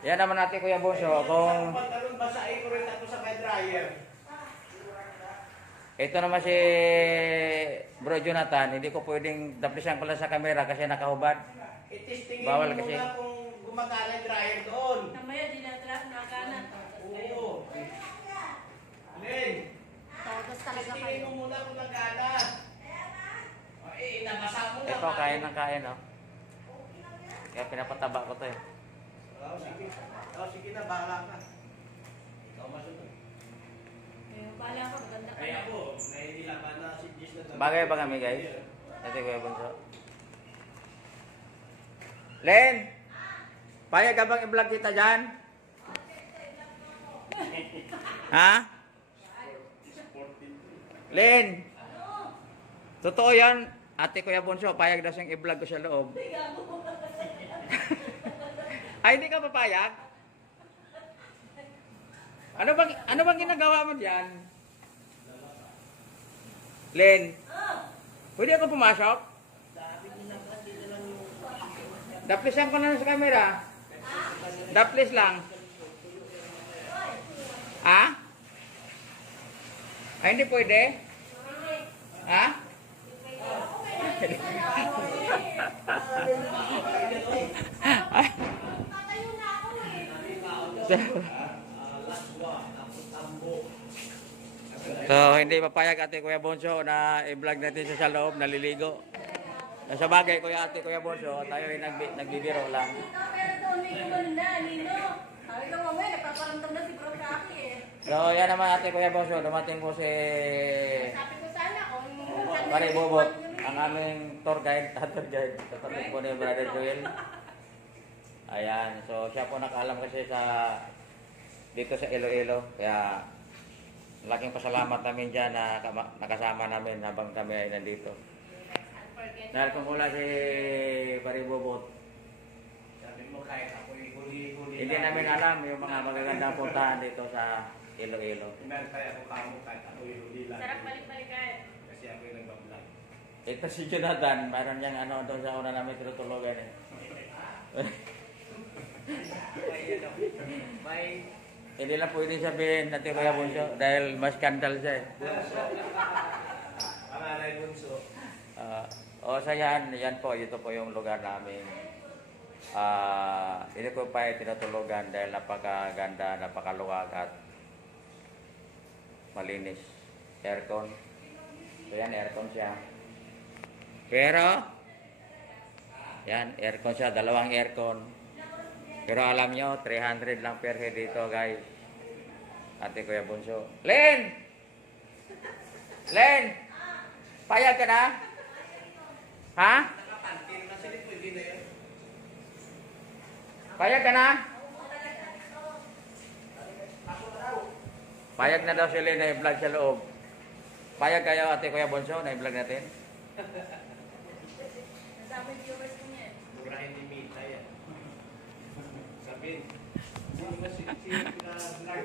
Yan naman natin Kuya Bonso. Kung Pantalon basahin ko rin ako sa may dryer. ito naman si Bro Jonathan, hindi ko pwedeng daplisan ko lang sa camera kasi nakahubad. Itistingin Bawal mo kasi. muna kung gumagana yung dryer doon. Namaya, dinatras na kanan. Oo. Len, Todos talaga testingin kayo. mo muna kung nagana. Inabasa mo na. Ito, kain ng kain, oh. Kaya pinapataba ko to eh. Sige. Sige na, bahala ka. Ikaw masunod. Bala ka, maganda ka. Kaya ako, nahihilaban na si Jis na. Bagay ba kami guys? Ito Kuya Bonso. Len! Payag ka bang i-vlog kita dyan? Ha? Len! Totoo yan. Ate Kuya Bonso, payag daw siyang i-vlog ko sa loob. Ay, hindi ka papayag? Ano bang ginagawa mo diyan? Len, pwede ako pumasok? Daplisan ko na sa camera. Daplis lang. Ha? Ay, hindi pwede? Ha? Ay. So, hindi papayag Ate Kuya Bonso na i-vlog natin siya sa loob, naliligo. Sa bagay, Ate Kuya Bonso, tayo ay nagbibiro lang. Pero doon, may gumanda, Nino. Sabi ko mamaya, nagpaparamdam na si Bro Kaki eh. So, yan naman Ate Kuya Bonso, dumating po si Sabi ko sana, kung Pare Bobot, ang aming tour guide, katabi po ni Brother Joel. Ayan, so siya po nakaalam kasi dito sa Iloilo, kaya laking pasalamat namin dyan na nakasama namin habang kami ay nandito. Dahil kung wala si Pare Bobot, Sabi mo, kahit ako'y huli-huli. hindi namin alam yung mga magagandang puntahan dito sa Iloilo. Inantay ako kamo kahit ako'y huli lang. sarap balik-balikan. Kasi ako'y nagbablog. Ito si Jonathan, mayroon niyang doon sa una namin tinutulugan eh. May Hindi lang pwede sabihin natin Kuya Bonso dahil mas skandal siya eh. pangalay bunso. So yan po, ito po yung lugar namin. Hindi ko pa tinutulugan dahil napakaganda, napakaluwag at malinis. Aircon. So yan, aircon siya. Pero, yan, aircon siya, dalawang aircon. Pero alam nyo, 300 lang per head dito guys. Ate Kuya Bonso. Len! Len! Payag ka na? Ha? Nakapantin na sila, pwede na yan. Payag ka na? Payag na daw si Len na i-vlog sa loob. Payag kayo Ate Kuya Bonso na i-vlog natin? Sabi viewers ko niyan. Murahin ni Mita yan. Sabihin, sino ba si pinag-vlog?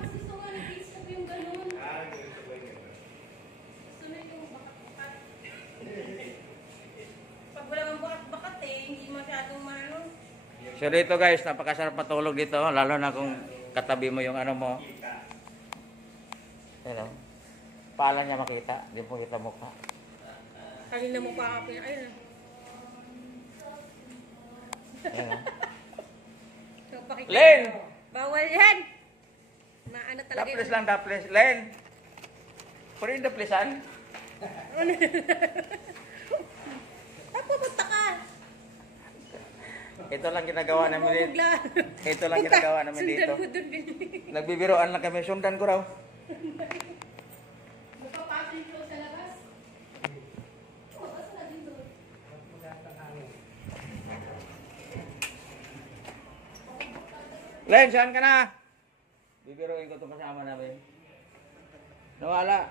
Mas gusto nga ni Gates sabi yung ganun. Ganito ba yun? Gusto na yung bakat-bakat. Pag wala kang bakat-bakat eh, hindi masyadong ano. So dito guys, napakasarap matulog dito. Lalo na kung katabi mo yung ano mo. Ano? Pala niya makita. Hindi mo kita mukha. Kanina mo pa ako ayun ah. Ano? Pakita. Len! Bawal yan! Maano talaga Daples lang, daples. Len! Pwede yung daplisan? Pupunta ka! Ito lang ginagawa namin dito. Ito lang ginagawa namin dito. Sundan mo dun din. Nagbibiroan lang kami. Sundan ko raw. Magpapasok ko sa labas. Basta na din doon. Len, saan ka na? Bibiroin ko itong kasama namin. Nawala.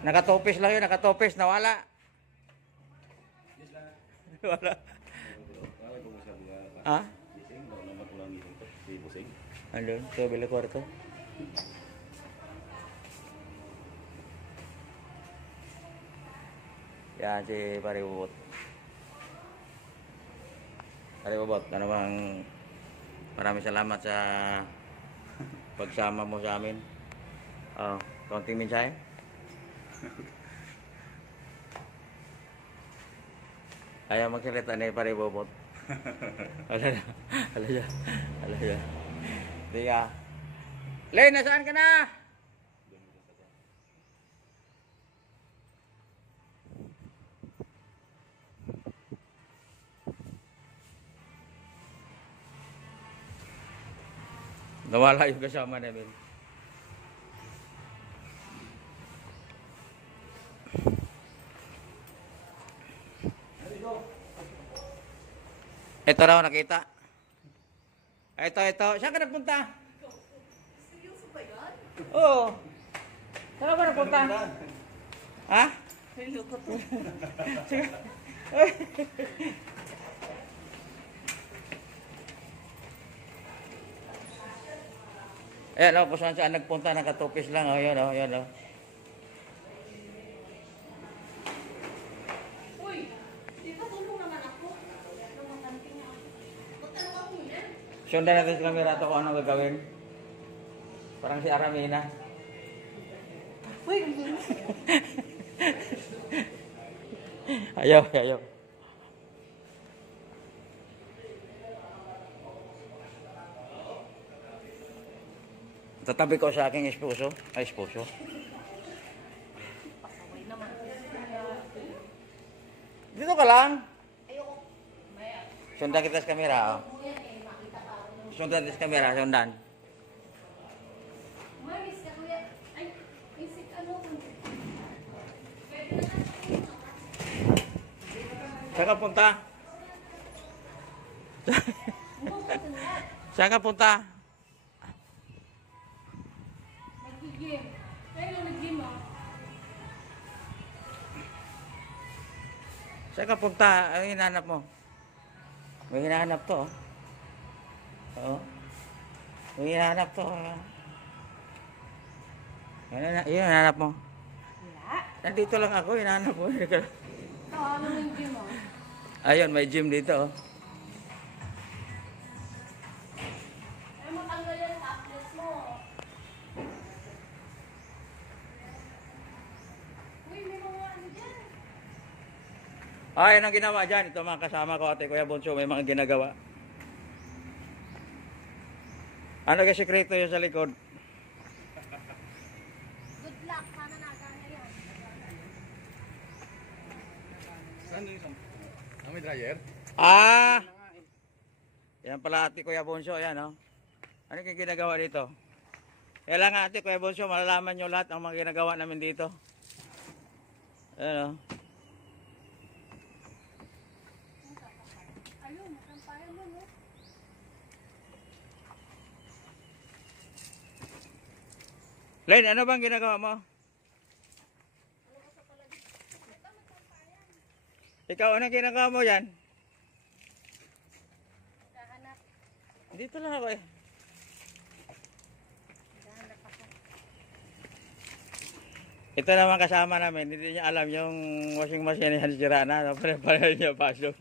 Nakatopis lang yun, nakatopis. Nawala. Nawala. Ha? Andun, sa bilang kwarto. Yan si Pare Bobot. Pare Bobot, ano bang Maraming salamat sa pagsama mo sa amin. Oh, konting mensahe. Ayaw magsalita na pare bobot. Wala na. Wala siya. Wala siya. Hindi ka. Len, nasaan ka na? Nawala yung kasama namin. Ito raw nakita. Ito. Saan ka nagpunta? Seryoso ba yan? Oo. Saan ka nagpunta? Ha? Seryoso to. Sige. Ayan o, kung saan nagpunta, nakatupis lang. O, yun o, yun o. Uy, dito tulong naman ako. Lumakanting ako. Magtanong ako muna. Sundan natin sa kamera ito kung anong gagawin. Parang si Aramina. Uy, ang gulo. Ayaw. Tatabi ko sa aking esposo. Ay, esposo. Pasaway naman. Dito ka lang. Ayoko. Maya. Sundan kita sa kamera. Oh. Kuya, makita pa ako. Sundan kita sa kamera. Sundan. Umalis ka, kuya. Ay, isip ano. Pwede na natin. Saan ka punta? Saan ka punta? Mag-gym. Kaya lang nag-gym ah. Saan ka punta? Ano hinahanap mo? May hinahanap to. Oo. May hinahanap to. Yan hinahanap mo. Wala. Nandito lang ako, hinahanap mo. Ito, ano yung gym ah? Ayun, may gym dito. Ay, matanggal yung tablets mo. Uy, may mga ano dyan. Ay, anong ginawa dyan? Ito mga kasama ko, ate Kuya Bonso, may mga ginagawa. Ano ka sekreto yun sa likod? Good luck. Sana nagana yan. Saan yung isang? May dryer? Ah! Yan pala ate Kuya Bonso, ayan oh. Ano yung ginagawa dito? Kailangan ate Kuya Bonso, malalaman nyo lahat ang mga ginagawa namin dito. Ayan oh. Ayun, nakampayan mo, no? Len, ano bang ginagawa mo? Ikaw, anong ginagawa mo yan? Kahanap. Dito lang ako eh. Kahanap ako. Ito naman kasama namin, hindi niya alam yung washing machine yan sira na. Pare-pare niya pasok.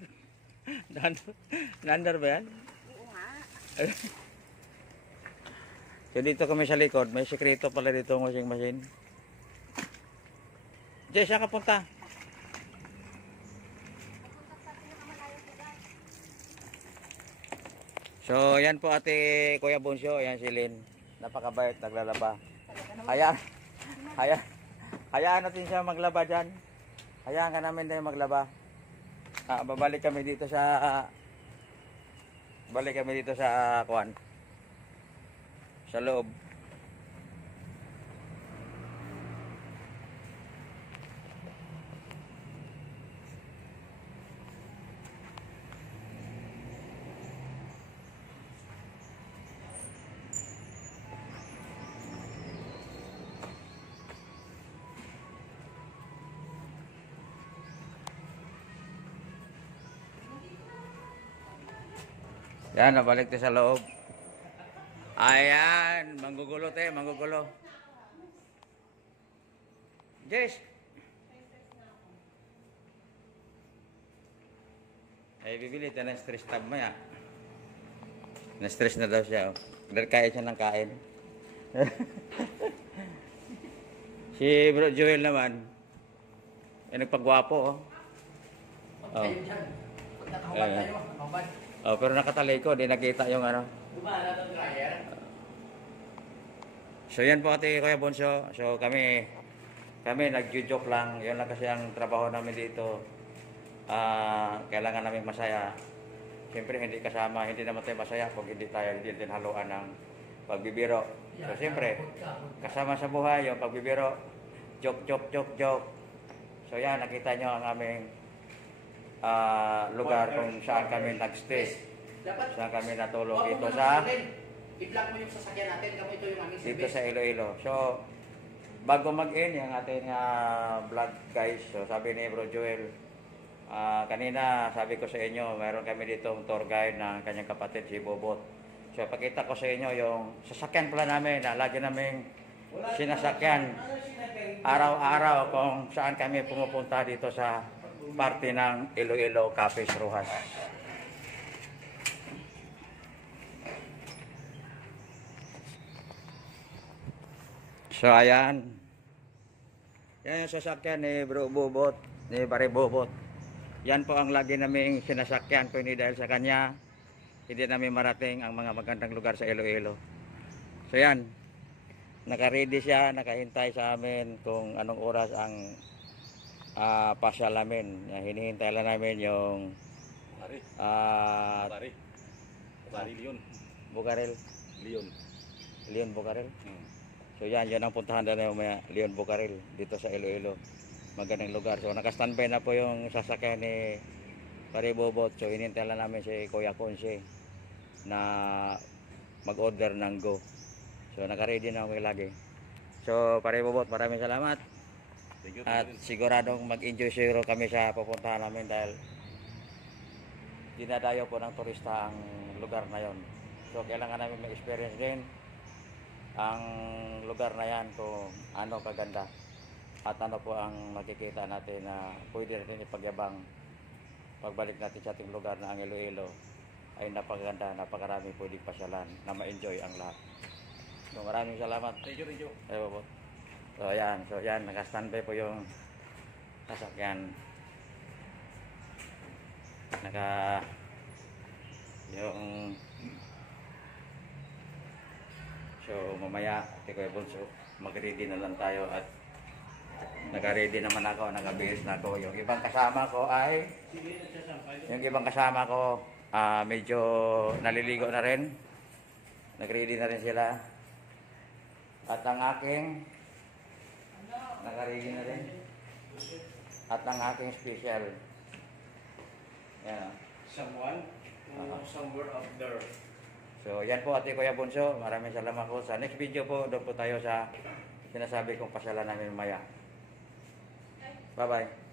Nandar ba yan? Oo nga. So dito kami sa likod, may sekreto pala dito ang washing machine. Jay, saan ka punta? So yan po ate Kuya Bonso, yan si Lynn. Napakabait, naglalaba. Hayaan natin siya maglaba dyan. Hayaan ka namin din maglaba. Babalik kami dito sa kuwan. Sa loob. Yan, nabalik tayo sa loob. Ayan, manggugulo tayo, manggugulo. Jess. Ay, bibili tayo ng stress tab maya. Na-stress na daw siya. Oh. Dahil kain siya ng kain. Si Bro Joel naman, nagpagwapo. Oh. Oh. Kayo dyan. Pag nakahubad Ayan. tayo, nakahubad. Oh, pero nakatalikod, di nakita yung ano. Gumana ng dryer. So yan po ate Kuya Bonso. So kami nagjo-joke lang. Yun lang kasi ang trabaho namin dito. Kailangan namin masaya. Siyempre hindi naman tayo masaya kung hindi din haluan ng pagbibiro. So siyempre, kasama sa buhay yung pagbibiro. Joke. So yan, nakita nyo ang aming lugar kung saan kami nag-stay. Dapat, Saan kami natulog Huwag mo dito muna sa patuloy. I-block mo yung sasakyan natin. Kamo ito yung aming dito service. sa Iloilo. So bago mag-end yung ating vlog guys. So sabi ni Bro Joel, kanina sabi ko sa inyo, mayroon kami dito tour guide ng kanyang kapatid si Bobot. So pakita ko sa inyo yung sasakyan pala namin na lagi naming sinasakyan araw-araw kung saan kami pumupunta dito sa parte ng Iloilo Capiz Rojas. So ayan. Yan yung sasakyan ni Bro Bobot, ni Pare Bobot. Yan po ang lagi naming sinasakyan ko dahil sa kanya. Hindi namin marating ang mga magandang lugar sa Iloilo. So yan. Naka-ready siya, nakahintay sa amin kung anong oras ang pasyal namin. Hinihintay lang namin yung Pare. Bucarel. Leon Bucarel. So yan ang puntahan na yung Leon Bucarel dito sa Iloilo. Magandang lugar. So naka-standby na po yung sasakyan ni Pare Bobot. So hinintay lang namin si Kuya Conce na mag-order ng go. So naka-ready na kami lagi. So Pare Bobot, maraming salamat. Thank you. At siguradong mag-enjoy siguro kami sa pupuntahan namin dahil dinadayo po ng turista ang lugar na yon. So kailangan namin mag-experience din ang lugar na yan kung ano kaganda at ano po ang makikita natin na pwede natin ipagyabang pagbalik natin sa ating lugar na ang Iloilo ay napakaganda, napakarami pwedeng pasyalan na ma-enjoy ang lahat. So maraming salamat. Thank you. Po. So yan, naka-standby po yung sasakyan. So mamaya, Kuya Bonso, mag-ready na lang tayo at naka-ready naman ako, naka-bihis na ako. Yung ibang kasama ko medyo naliligo na rin. Nag-ready na rin sila. At ang aking naka-ready na rin. At ang aking special. Yan. Someone who somewhere up there. So yan po ate Kuya Bonso, maraming salamat po. Sa next video po, doon po tayo sa sinasabi kong pasyalan namin maya. Bye bye.